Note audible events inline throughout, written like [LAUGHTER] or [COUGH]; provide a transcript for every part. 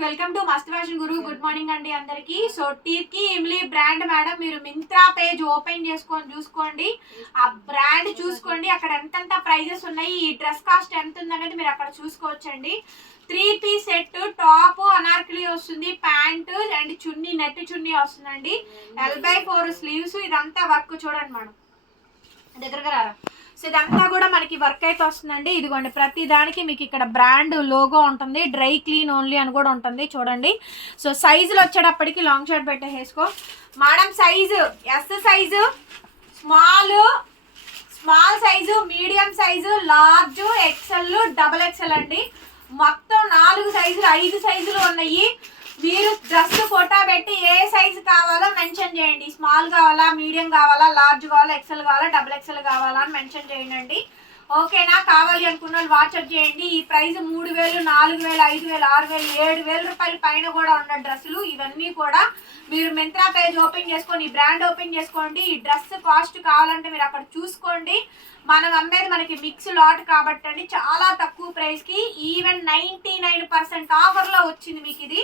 Welcome to Mast fashion Guru. Good morning అండి అందరికి. So టీర్కి Imli brand madam మీరు Myntra page open చేసుకొని చూసుకోండి. ఆ బ్రాండ్ చూసుకోండి. అక్కడ ఎంతెంత ప్రైజెస్ ఉన్నాయి ఈ డ్రెస్ కాస్ట్ ఎంత ఉందనేది మీరు అక్కడ చూసుకోవచ్చండి. Three piece set top Anarkali వస్తుంది pant and chunni net chunni వస్తుందండి. ఎల్ బై ఫోర్ స్లీవ్స్ ఇదంతా వర్క్ చూడండి మేడం. దగ్గరగా రారా? సో ఇదంతా కూడా మనకి వర్క్ అయితే వస్తుందండి. ఇదిగోండి ప్రతి దానికి మీకు ఇక్కడ బ్రాండ్ లోగో ఉంటుంది. డ్రై క్లీన్ ఓన్లీ అని కూడా ఉంటుంది చూడండి. సో సైజులు వచ్చేటప్పటికి long shirt పెట్టేసుకో madam size S size small small size medium size large XL double XL అండి. మొత్తం నాలుగు సైజులు ఐదు సైజులు ఉన్నాయి. మీరు జస్ట్ ఫోటో పెట్టి ఏ సైజు కావాలో మెన్షన్ చేయండి. స్మాల్ కావాలా మీడియం కావాలా లార్జ్ కావాలా ఎక్సెల్ కావాలా డబుల్ ఎక్సెల్ కావాలా అని మెన్షన్ చేయండి. ఓకేనా కావాలి అనుకున్న వాళ్ళు వాట్సాప్ చేయండి. ఈ ప్రైస్ మూడు వేలు నాలుగు వేలు ఐదు వేలు ఆరు వేలు ఏడు వేల రూపాయల పైన కూడా ఉన్న డ్రెస్సులు ఇవన్నీ కూడా మీరు మింత్రా పేజ్ ఓపెన్ చేసుకొని ఈ బ్రాండ్ ఓపెన్ చేసుకోండి. ఈ డ్రెస్ కాస్ట్ కావాలంటే మీరు అక్కడ చూసుకోండి. మనం అమ్మేది మనకి మిక్స్ లాట్ కాబట్టి అండి చాలా తక్కువ ప్రైస్కి ఈవెన్ నైంటీ నైన్ పర్సెంట్ ఆఫర్లో వచ్చింది మీకు ఇది.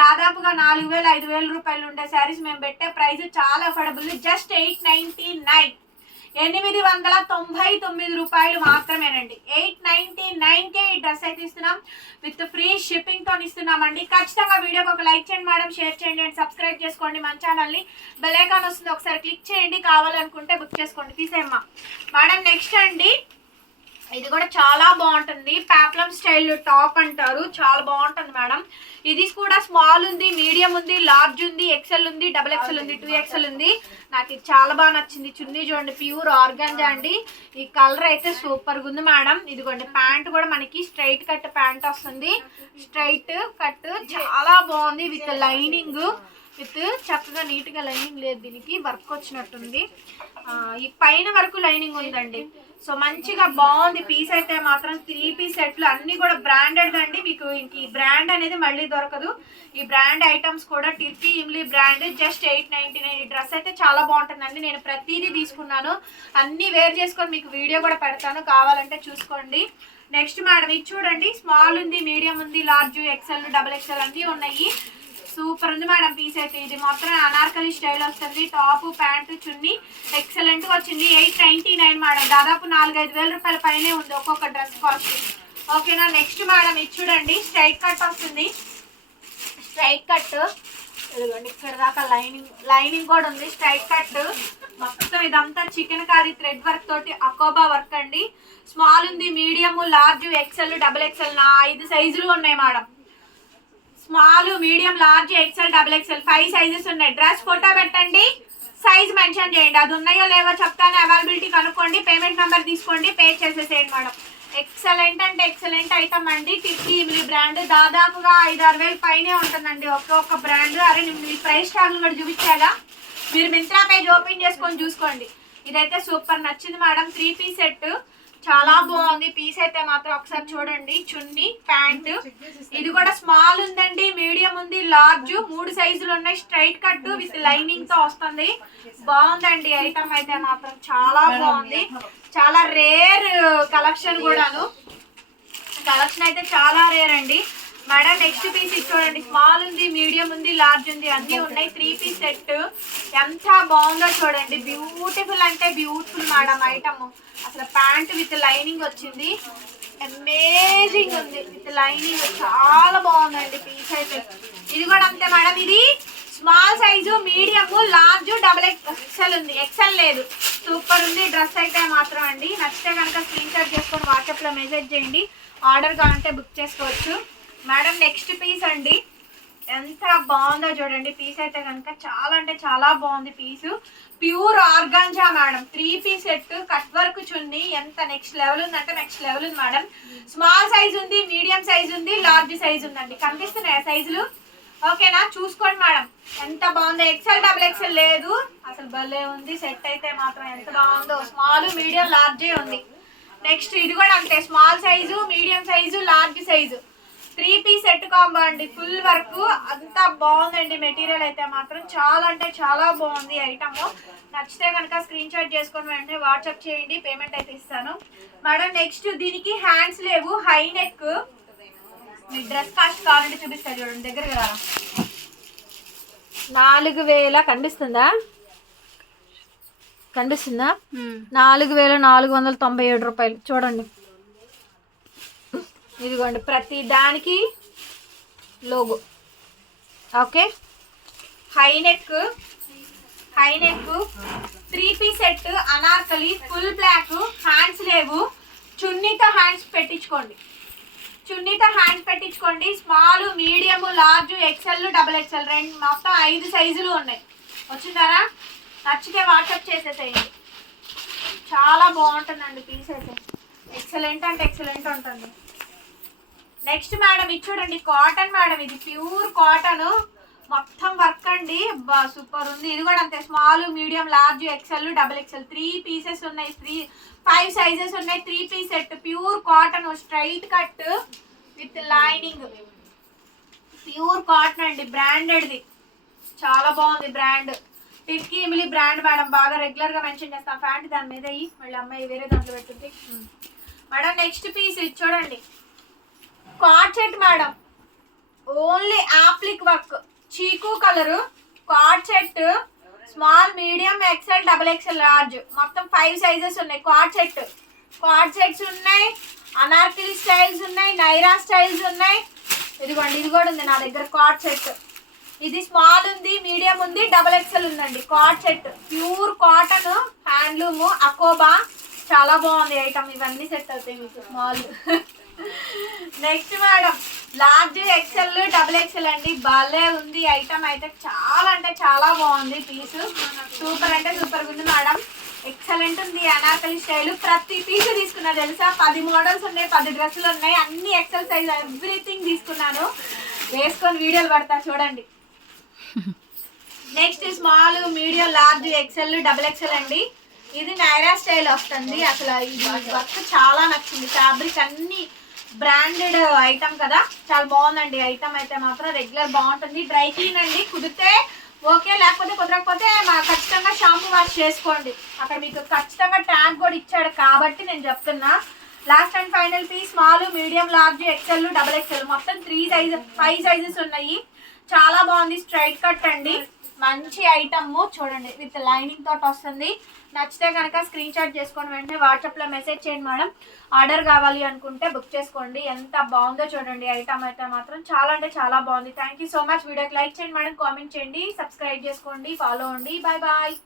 దాదాపుగా నాలుగు వేలు ఐదు వేల రూపాయలు ఉండే శారీస్ మేము పెట్టే ప్రైస్ చాలా affordable just eight ninety nine. ఎనిమిది వందల తొంభై తొమ్మిది రూపాయలు మాత్రమేనండి. ఎయిట్ నైన్టీ నైన్కే ఈ డ్రెస్ అయితే ఇస్తున్నాం. విత్ ఫ్రీ షిప్పింగ్తో ఇస్తున్నామండి. ఖచ్చితంగా వీడియోకి ఒక లైక్ చేయండి మేడం షేర్ చేయండి అండ్ సబ్స్క్రైబ్ చేసుకోండి మన ఛానల్ని. బెల్ ఐకాన్ వస్తుంది ఒకసారి క్లిక్ చేయండి. కావాలనుకుంటే బుక్ చేసుకోండి. తీసేమ్మా మేడం నెక్స్ట్ అండి. ఇది కూడా చాలా బాగుంటుంది. పాప్లం స్టైల్ టాప్ అంటారు. చాలా బాగుంటుంది మేడం. ఇది కూడా స్మాల్ ఉంది మీడియం ఉంది లార్జ్ ఉంది ఎక్సెల్ ఉంది డబుల్ ఎక్సెల్ ఉంది టూ ఎక్సెల్ ఉంది. నాకు ఇది చాలా బాగా నచ్చింది. చున్నీ చూడండి ప్యూర్ ఆర్గాంజా అండి. ఈ కలర్ అయితే సూపర్గా ఉంది మేడం. ఇదిగోండి ప్యాంట్ కూడా మనకి స్ట్రైట్ కట్ ప్యాంట్ వస్తుంది. స్ట్రైట్ కట్ చాలా బాగుంది విత్ లైనింగ్ విత్ చక్కగా నీట్గా లైనింగ్ లేదు దీనికి. వర్క్ వచ్చినట్టుంది. ఈ పైన వరకు లైనింగ్ ఉందండి. సో మంచిగా బాగుంది. పీస్ అయితే మాత్రం త్రీ పీస్ సెట్లు అన్ని కూడా బ్రాండెడ్ అండి. మీకు ఈ బ్రాండ్ అనేది మళ్ళీ దొరకదు. ఈ బ్రాండ్ ఐటమ్స్ కూడా Tirki Imli brand just eight ninety nine ఈ డ్రెస్ అయితే చాలా బాగుంటుందండి. నేను ప్రతిదీ తీసుకున్నాను. అన్ని వేర్ చేసుకొని మీకు వీడియో కూడా పెడతాను. కావాలంటే చూసుకోండి. నెక్స్ట్ మేడం ఇది చూడండి. స్మాల్ ఉంది మీడియం ఉంది లార్జ్ ఎక్సెల్ డబుల్ ఎక్సెల్ అన్నీ ఉన్నాయి. సూపర్ ఉంది మేడం. పీస్ అయితే ఇది మొత్తం అనార్కలి స్టైల్ వస్తుంది. Top pant chunni. ఎక్సలెంట్గా వచ్చింది. Eight ninety nine madam. దాదాపు నాలుగైదు వేల రూపాయల పైనే ఉంది ఒక్కొక్క డ్రెస్ కాస్ట్ ఓకేనా నెక్స్ట్ మేడం ఇది చూడండి. స్ట్రైట్ కట్ వస్తుంది. స్ట్రైట్ కట్ ఇదిగోండి ఇక్కడ దాకా లైనింగ్ లైనింగ్ కూడా ఉంది. స్ట్రైట్ కట్ మొత్తం ఇదంతా చికెన్ కర్రీ థ్రెడ్ వర్క్ తోటి అకోబా వర్క్ అండి. స్మాల్ ఉంది medium large XL double XL నా ఐదు సైజులు ఉన్నాయి madam. Small medium large XL double XL five sizes ఉన్నాయి. డ్రెస్ ఫోటో పెట్టండి. సైజ్ మెన్షన్ చేయండి. అది ఉన్నాయో లేవో చెప్తాను. అవైలబిలిటీ కనుక్కోండి. పేమెంట్ నెంబర్ తీసుకోండి. పే చేసేసేయండి మేడం. ఎక్సలెంట్ అంటే ఎక్సలెంట్ ఐటమ్ అండి. టిక్కీ బ్రాండ్. దాదాపుగా ఐదు ఆరు వేలు పైనే ఉంటుందండి. ఒక్కొక్క బ్రాండ్. అరే మీ ప్రైస్ ట్యాగ్లు కూడా చూపించాలా? మీరు మింత్రా పేజ్ ఓపెన్ చేసుకొని చూసుకోండి. ఇదైతే సూపర్. నచ్చింది మేడం. Three piece set. చాలా ఉంది. పీస్ అయితే మాత్రం ఒకసారి చూడండి. చున్నీ ప్యాంట్. ఇది కూడా స్మాల్ ఉందండి మీడియం ఉంది లార్జ్ మూడు సైజులు ఉన్నాయి. స్ట్రైట్ కట్ విత్ లైనింగ్తో వస్తుంది. బాగుందండి ఐటమ్ అయితే మాత్రం. చాలా బాగుంది. చాలా రేర్ కలెక్షన్ కూడాను. కలెక్షన్ అయితే చాలా రేర్ అండి. మేడం నెక్స్ట్ పీస్ ఇది చూడండి. స్మాల్ ఉంది మీడియం ఉంది లార్జ్ ఉంది అన్నీ ఉన్నాయి. త్రీ పీస్ సెట్ ఎంత బాగుందో చూడండి. బ్యూటిఫుల్ అంటే బ్యూటిఫుల్ మేడం ఐటమ్ అసలు ప్యాంట్ విత్ లైనింగ్ వచ్చింది. అమేజింగ్ ఉంది. విత్ లైనింగ్ చాలా బాగుందండి పీస్ అయితే. ఇది కూడా అంతే మేడం. ఇది small size medium large double XL ఉంది. ఎక్సెల్ లేదు. సూపర్ ఉంది. డ్రెస్ అయితే మాత్రం అండి. నచ్చితే కనుక స్క్రీన్ షాట్ చేసుకొని వాట్సాప్లో మెసేజ్ చేయండి. ఆర్డర్ కావాలంటే బుక్ చేసుకోవచ్చు. మేడం నెక్స్ట్ పీస్ అండి. ఎంత బాగుందో చూడండి. పీస్ అయితే కనుక చాలా అంటే చాలా బాగుంది piece pure organza madam. Three piece set cut work chunni ఎంత నెక్స్ట్ లెవెల్ ఉందంటే నెక్స్ట్ లెవెల్ ఉంది మేడం. స్మాల్ సైజ్ ఉంది మీడియం సైజ్ ఉంది లార్జ్ సైజ్ ఉందండి. కనిపిస్తున్నాయా సైజులు ఓకేనా చూసుకోండి మేడం. ఎంత బాగుందో. ఎక్సెల్ డబుల్ ఎక్సెల్ లేదు. అసలు భలే ఉంది. సెట్ అయితే మాత్రం ఎంత బాగుందో. స్మాల్ మీడియం లార్జే ఉంది. నెక్స్ట్ ఇది కూడా అంతే. Small size medium size large size three piece set combo అండి. Full work. అంతా బాగుందండి మెటీరియల్ అయితే మాత్రం. చాలా అంటే చాలా బాగుంది ఐటమ్ నచ్చితే కనుక స్క్రీన్ షాట్ చేసుకొని వెంటనే వాట్సాప్ చేయండి. పేమెంట్ అయితే ఇస్తాను. మేడం నెక్స్ట్ దీనికి హ్యాండ్స్ లేవు. హై నెక్ మీ డ్రెస్ కాస్ట్ కావాలంటే చూపిస్తా చూడండి. దగ్గరికి రా నాలుగు వేల కనిపిస్తుందా? కనిపిస్తుందా? నాలుగు వేల నాలుగు వందల తొంభై ఏడు రూపాయలు. చూడండి. ఇదిగోండి ప్రతి దానికి logo okay high neck high neck three piece set anarkali full black hands లేవు. చున్నీతో హ్యాండ్స్ పెట్టించుకోండి. చున్నీతో hands పెట్టించుకోండి. Small medium large XL double XL రెండు మొత్తం ఐదు సైజులు ఉన్నాయి. వచ్చిందారా? నచ్చితే వాట్సాప్ చేసేసేయండి. చాలా బాగుంటుందండి పీస్ అయితే. ఎక్సలెంట్ అంటే ఎక్సలెంట్ ఉంటుంది. నెక్స్ట్ మేడం ఇది చూడండి కాటన్ మేడం ఇది ప్యూర్ కాటన్ మొత్తం వర్క్ అండి. బా సూపర్ ఉంది. ఇది కూడా అంతే small medium large XL double XL three pieces ఉన్నాయి త్రీ ఫైవ్ సైజెస్ ఉన్నాయి three piece set pure cotton straight cut with lining pure cotton అండి బ్రాండెడ్ది చాలా బాగుంది brand Tirki Imli brand madam బాగా రెగ్యులర్గా మెన్షన్ చేస్తాం. ఫ్యాంట్ దాని మీద అయ్యి మళ్ళీ అమ్మాయి వేరే దాంట్లో పెట్టుంది మేడం నెక్స్ట్ పీస్ ఇది చూడండి. Crochet madam only applique work చీకు colour crochet small medium XL double XL large మొత్తం ఫైవ్ సైజెస్ ఉన్నాయి. కార్చెట్ కార్చెట్స్ ఉన్నాయి. అనార్కిల్ స్టైల్స్ ఉన్నాయి. నైరా స్టైల్స్ ఉన్నాయి. ఇదిగోండి ఇది కూడా ఉంది నా దగ్గర కార్డ్ సెట్ ఇది స్మాల్ ఉంది మీడియం ఉంది డబుల్ ఎక్సెల్ ఉందండి. Cord set pure cotton handloom అకోబా చాలా బాగుంది ఐటమ్ ఇవన్నీ సెట్ అవుతాయి మీకు small [LAUGHS] next madam large XL double XL అండి. భలే ఉంది ఐటమ్ అయితే. చాలా అంటే చాలా బాగుంది పీస్ సూపర్ అంటే సూపర్ ఉంది మేడం. ఎక్సలెంట్ ఉంది అనార్కలి స్టైల్ ప్రతి పీస్ తీసుకున్నా తెలుసా? పది మోడల్స్ ఉన్నాయి పది డ్రెస్సులు ఉన్నాయి. అన్ని ఎక్సెల్ సైజ్ ఎవ్రీథింగ్ తీసుకున్నాను. వేసుకొని వీడియోలు పడతా చూడండి. Next small medium large XL double XL అండి. ఇది నైరా స్టైల్ వస్తుంది. అసలు ఇది వర్క్ చాలా నచ్చింది. ఫ్యాబ్రిక్ అన్ని బ్రాండెడ్ ఐటమ్ కదా. చాలా బాగుందండి. ఐటమ్ అయితే మాత్రం రెగ్యులర్ బాగుంటుంది. డ్రై క్లీన్ అండి. కుదిరితే ఓకే లేకపోతే కుదరకపోతే మా ఖచ్చితంగా షాంపూ వాష్ చేసుకోండి. అక్కడ మీకు ఖచ్చితంగా ట్యాగ్ కూడా ఇచ్చాడు కాబట్టి నేను చెప్తున్నా. Last and final piece small medium large XL double XL మొత్తం త్రీ సైజ్ ఫైవ్ సైజెస్ ఉన్నాయి. చాలా బాగుంది. స్ట్రైట్ కట్ అండి. మంచి ఐటమ్ చూడండి. విత్ లైనింగ్ తోటి వస్తుంది. నచ్చితే కనుక స్క్రీన్ షాట్ చేసుకొని వెంటనే వాట్సాప్లో మెసేజ్ చేయండి మేడం. ఆర్డర్ కావాలి అనుకుంటే బుక్ చేసుకోండి. ఎంత బాగుందో చూడండి. ఐటమ్ అయితే మాత్రం చాలా అంటే చాలా బాగుంది. థ్యాంక్ యూ సో మచ్ వీడియోకి లైక్ చేయండి మేడం. కామెంట్ చేయండి. సబ్స్క్రైబ్ చేసుకోండి. ఫాలో అవ్వండి. Bye bye